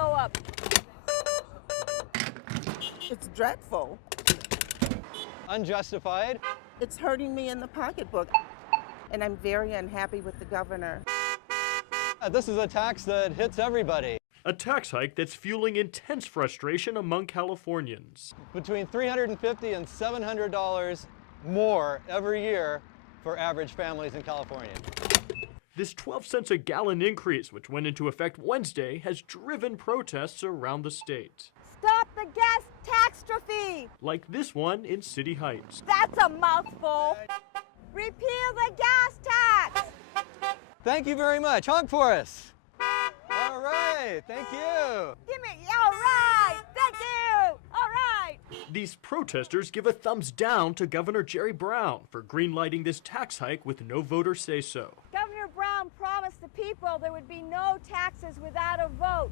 go up. It's dreadful. Unjustified. It's hurting me in the pocketbook. And I'm very unhappy with the governor. This is a tax that hits everybody. A tax hike that's fueling intense frustration among Californians. Between $350 and $700 more every year for average families in California. This 12 cents a gallon increase, which went into effect Wednesday, has driven protests around the state. Stop the gas taxtrophy! Like this one in City Heights. That's a mouthful. Repeal the gas tax! Thank you very much. Honk for us. All right, thank you. Give me, all right, thank you, all right. These protesters give a thumbs down to Governor Jerry Brown for greenlighting this tax hike with no voter say-so. Governor Brown promised the people there would be no taxes without a vote.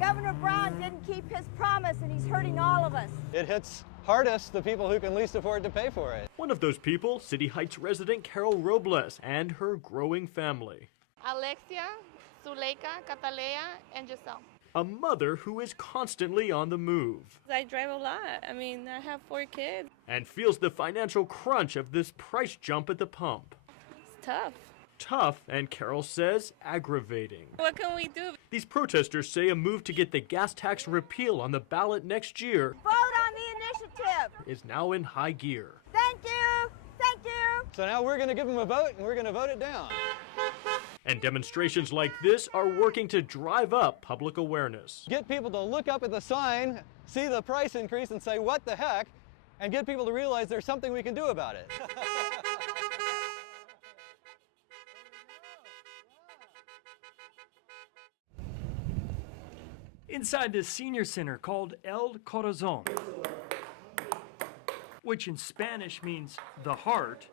Governor Brown didn't keep his promise, and he's hurting all of us. It hits hardest the people who can least afford to pay for it. One of those people, City Heights resident Carol Robles and her growing family. Alexia, Zuleika, Catalea, and Giselle. A mother who is constantly on the move. I drive a lot. I mean, I have 4 kids. And feels the financial crunch of this price jump at the pump. It's tough. Tough, and Carol says aggravating. What can we do? These protesters say a move to get the gas tax repeal on the ballot next year Vote on the initiative. is now in high gear. Thank you, thank you. So now we're going to give them a vote, and we're going to vote it down. And demonstrations like this are working to drive up public awareness. Get people to look up at the sign, see the price increase, and say, what the heck? And get people to realize there's something we can do about it. Inside this senior center called El Corazon, which in Spanish means the heart,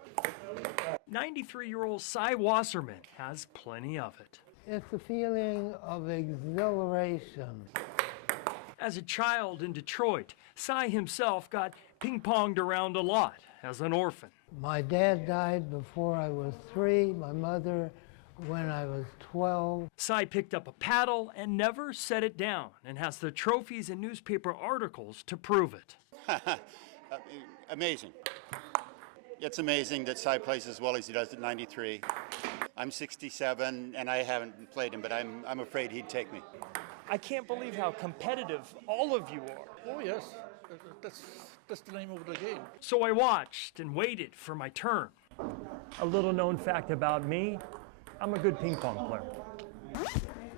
93-year-old Cy Wasserman has plenty of it. It's a feeling of exhilaration. As a child in Detroit, Cy himself got ping-ponged around a lot as an orphan. My dad died before I was 3, my mother when I was 12. Cy picked up a paddle and never set it down, and has the trophies and newspaper articles to prove it. Amazing. It's amazing that Cy plays as well as he does at 93. I'm 67 and I haven't played him, but I'm afraid he'd take me. I can't believe how competitive all of you are. Oh yes, that's the name of the game. So I watched and waited for my turn. A little known fact about me, I'm a good ping pong player.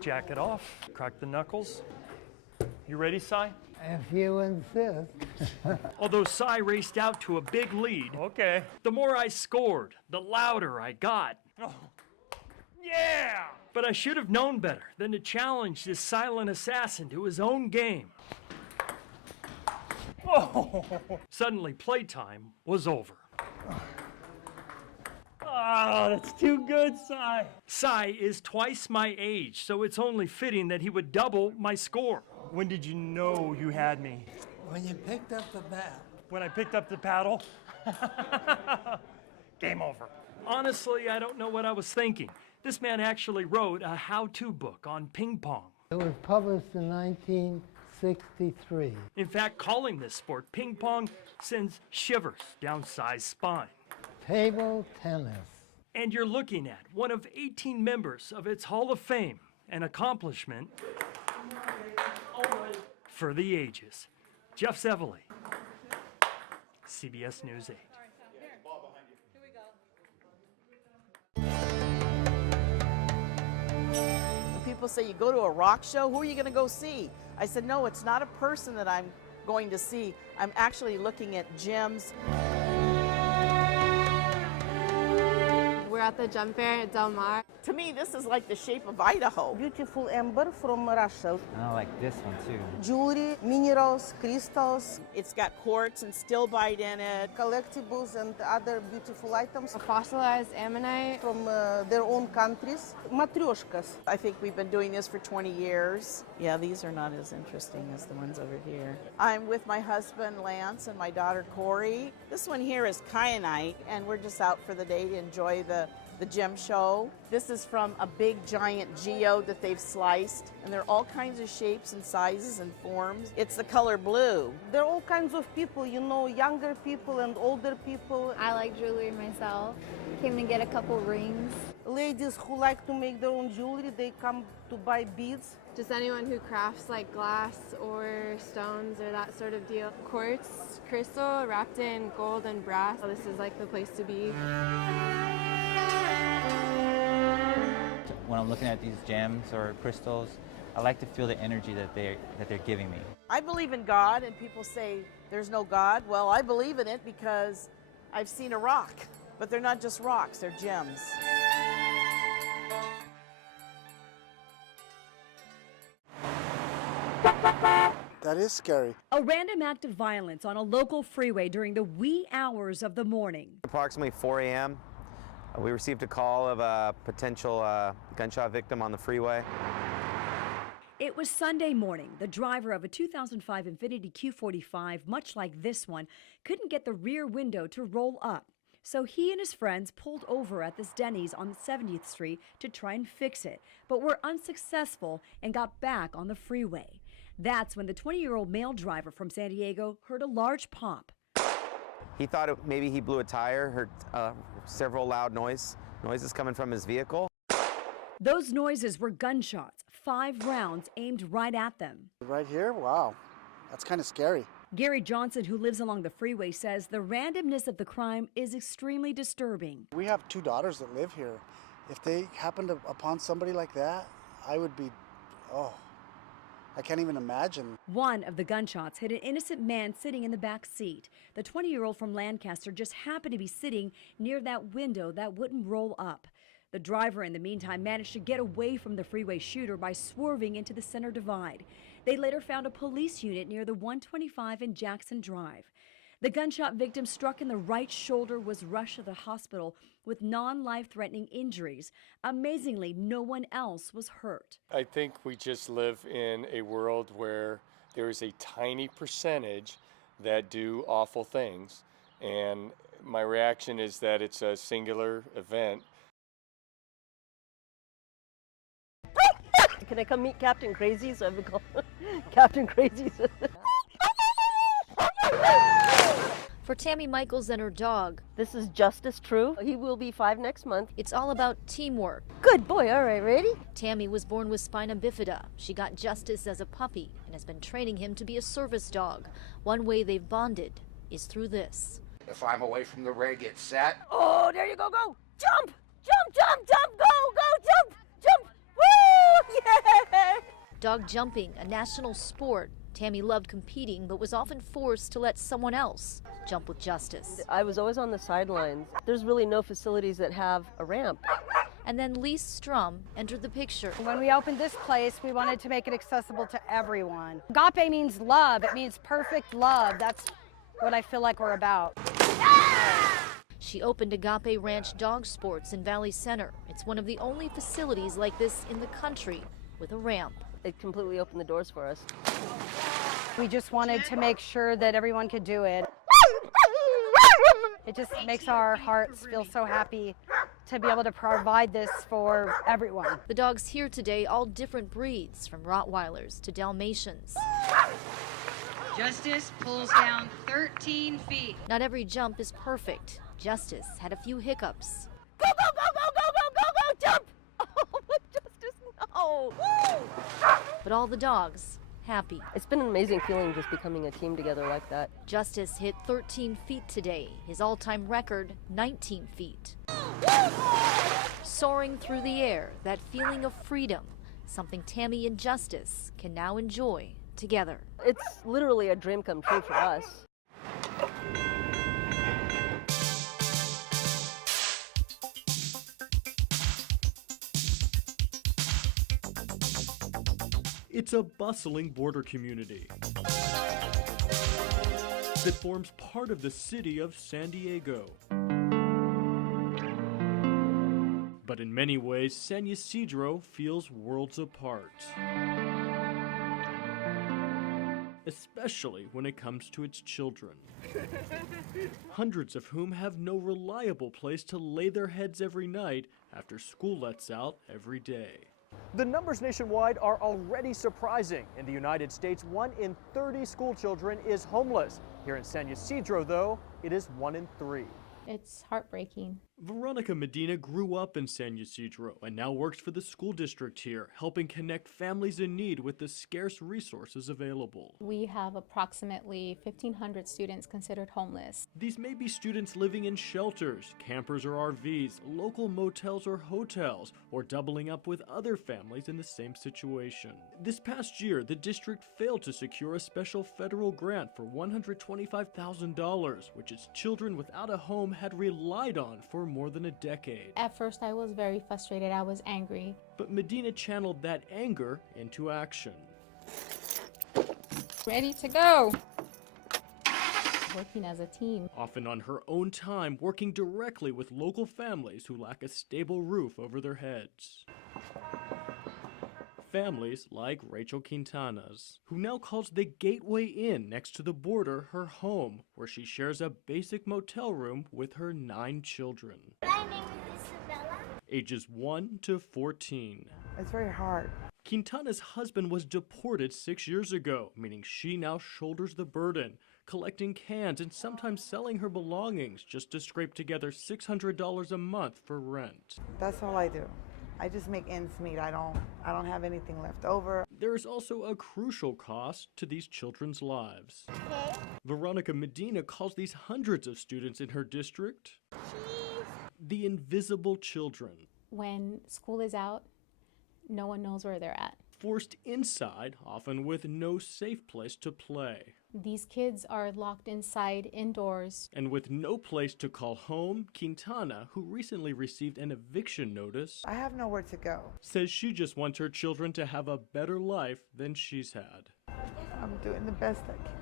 Jack it off, crack the knuckles. You ready, Cy? If you insist. Although Cy raced out to a big lead, okay, the more I scored, the louder I got. Oh, yeah! But I should have known better than to challenge this silent assassin to his own game. Oh. Suddenly, playtime was over. Oh, that's too good, Cy. Cy is twice my age, so it's only fitting that he would double my score. When did you know you had me? When you picked up the bat. When I picked up the paddle? Game over. Honestly, I don't know what I was thinking. This man actually wrote a how-to book on ping pong. It was published in 1963. In fact, calling this sport ping pong sends shivers down Cy's spine. Table tennis. And you're looking at one of 18 members of its Hall of Fame, an accomplishment for the ages. Jeff Sevely, CBS News 8. People say, you go to a rock show, who are you going to go see? I said, no, it's not a person that I'm going to see. I'm actually looking at gyms. We're at the jump fair at Del Mar. To me, this is like the shape of Idaho. Beautiful amber from Russia. I like this one too. Jewelry, minerals, crystals. It's got quartz and stilbite in it. Collectibles and other beautiful items. A fossilized ammonite. From their own countries. Matryoshkas. I think we've been doing this for 20 years. Yeah, these are not as interesting as the ones over here. I'm with my husband, Lance, and my daughter, Corey. This one here is kyanite, and we're just out for the day to enjoy the the gem show. This is from a big giant geode that they've sliced, and they're all kinds of shapes and sizes and forms. It's the color blue. There are all kinds of people, you know, younger people and older people. I like jewelry myself. Came to get a couple rings. Ladies who like to make their own jewelry, they come to buy beads. Just anyone who crafts like glass or stones or that sort of deal. Quartz, crystal wrapped in gold and brass. This is like the place to be. When I'm looking at these gems or crystals, I like to feel the energy that they're giving me. I believe in God, and people say there's no God. Well, I believe in it because I've seen a rock, but they're not just rocks, they're gems. That is scary. A random act of violence on a local freeway during the wee hours of the morning. Approximately 4 a.m., we received a call of a potential gunshot victim on the freeway. It was Sunday morning. The driver of a 2005 Infiniti Q45, much like this one, couldn't get the rear window to roll up. So he and his friends pulled over at this Denny's on 70th Street to try and fix it, but were unsuccessful and got back on the freeway. That's when the 20-year-old male driver from San Diego heard a large pop. He thought maybe he blew a tire, heard several loud noises coming from his vehicle. Those noises were gunshots, 5 rounds aimed right at them. Right here? Wow, that's kind of scary. Gary Johnson, who lives along the freeway, says the randomness of the crime is extremely disturbing. We have 2 daughters that live here. If they happened upon somebody like that, I would be, I can't even imagine. One of the gunshots hit an innocent man sitting in the back seat. The 20-year-old from Lancaster just happened to be sitting near that window that wouldn't roll up. The driver, in the meantime, managed to get away from the freeway shooter by swerving into the center divide. They later found a police unit near the 125 and Jackson Drive. The gunshot victim struck in the right shoulder was rushed to the hospital with non-life-threatening injuries. Amazingly, no one else was hurt. I think we just live in a world where there is a tiny percentage that do awful things, and my reaction is that it's a singular event. Can I come meet Captain Crazy? So I've been called Captain Crazy. For Tammy Michaels and her dog, this is Justice True. He will be 5 next month. It's all about teamwork. Good boy, all right, ready? Tammy was born with spina bifida. She got Justice as a puppy and has been training him to be a service dog. One way they've bonded is through this. If I'm away from the rig, it's set. Oh, there you go, go! Jump! Jump, jump, jump, go, jump, jump! Woo! Yeah! Dog jumping, a national sport. Tammy loved competing, but was often forced to let someone else jump with Justice. I was always on the sidelines. There's really no facilities that have a ramp. And then Lise Strum entered the picture. When we opened this place, we wanted to make it accessible to everyone. Agape means love. It means perfect love. That's what I feel like we're about. She opened Agape Ranch Dog Sports in Valley Center. It's one of the only facilities like this in the country with a ramp. It completely opened the doors for us. We just wanted to make sure that everyone could do it. It just makes our hearts feel so happy to be able to provide this for everyone. The dogs here today, all different breeds, from Rottweilers to Dalmatians. Justice pulls down 13 feet. Not every jump is perfect. Justice had a few hiccups. Go, go, go, go, go, go, go, go, jump! Oh, Justice, no! Woo! But all the dogs happy. It's been an amazing feeling just becoming a team together like that. Justice hit 13 feet today. His all-time record, 19 feet. Soaring through the air, that feeling of freedom, something Tammy and Justice can now enjoy together. It's literally a dream come true for us. It's a bustling border community that forms part of the city of San Diego. But in many ways, San Ysidro feels worlds apart. especially when it comes to its children. Hundreds of whom have no reliable place to lay their heads every night after school lets out every day. The numbers nationwide are already surprising. In the United States, 1 in 30 school children is homeless. Here in San Ysidro, though, it is 1 in 3. It's heartbreaking. Veronica Medina grew up in San Ysidro and now works for the school district here, helping connect families in need with the scarce resources available. We have approximately 1,500 students considered homeless. These may be students living in shelters, campers or RVs, local motels or hotels, or doubling up with other families in the same situation. This past year, the district failed to secure a special federal grant for $125,000, which its children without a home had relied on for more than a decade. At first, I was very frustrated. I was angry. But Medina channeled that anger into action. Ready to go. Working as a team. Often on her own time, working directly with local families who lack a stable roof over their heads. Families like Rachel Quintana's, who now calls the Gateway Inn next to the border her home, where she shares a basic motel room with her 9 children. My name is Isabella. Ages 1 to 14. It's very hard. Quintana's husband was deported 6 years ago, meaning she now shoulders the burden, collecting cans and sometimes selling her belongings just to scrape together $600 a month for rent. That's all I do. I just make ends meet. I don't have anything left over. There is also a crucial cost to these children's lives. Okay. Veronica Medina calls these hundreds of students in her district the invisible children. When school is out, no one knows where they're at. Forced inside, often with no safe place to play. These kids are locked inside, indoors. And with no place to call home, Quintana, who recently received an eviction notice, I have nowhere to go. says she just wants her children to have a better life than she's had. I'm doing the best I can.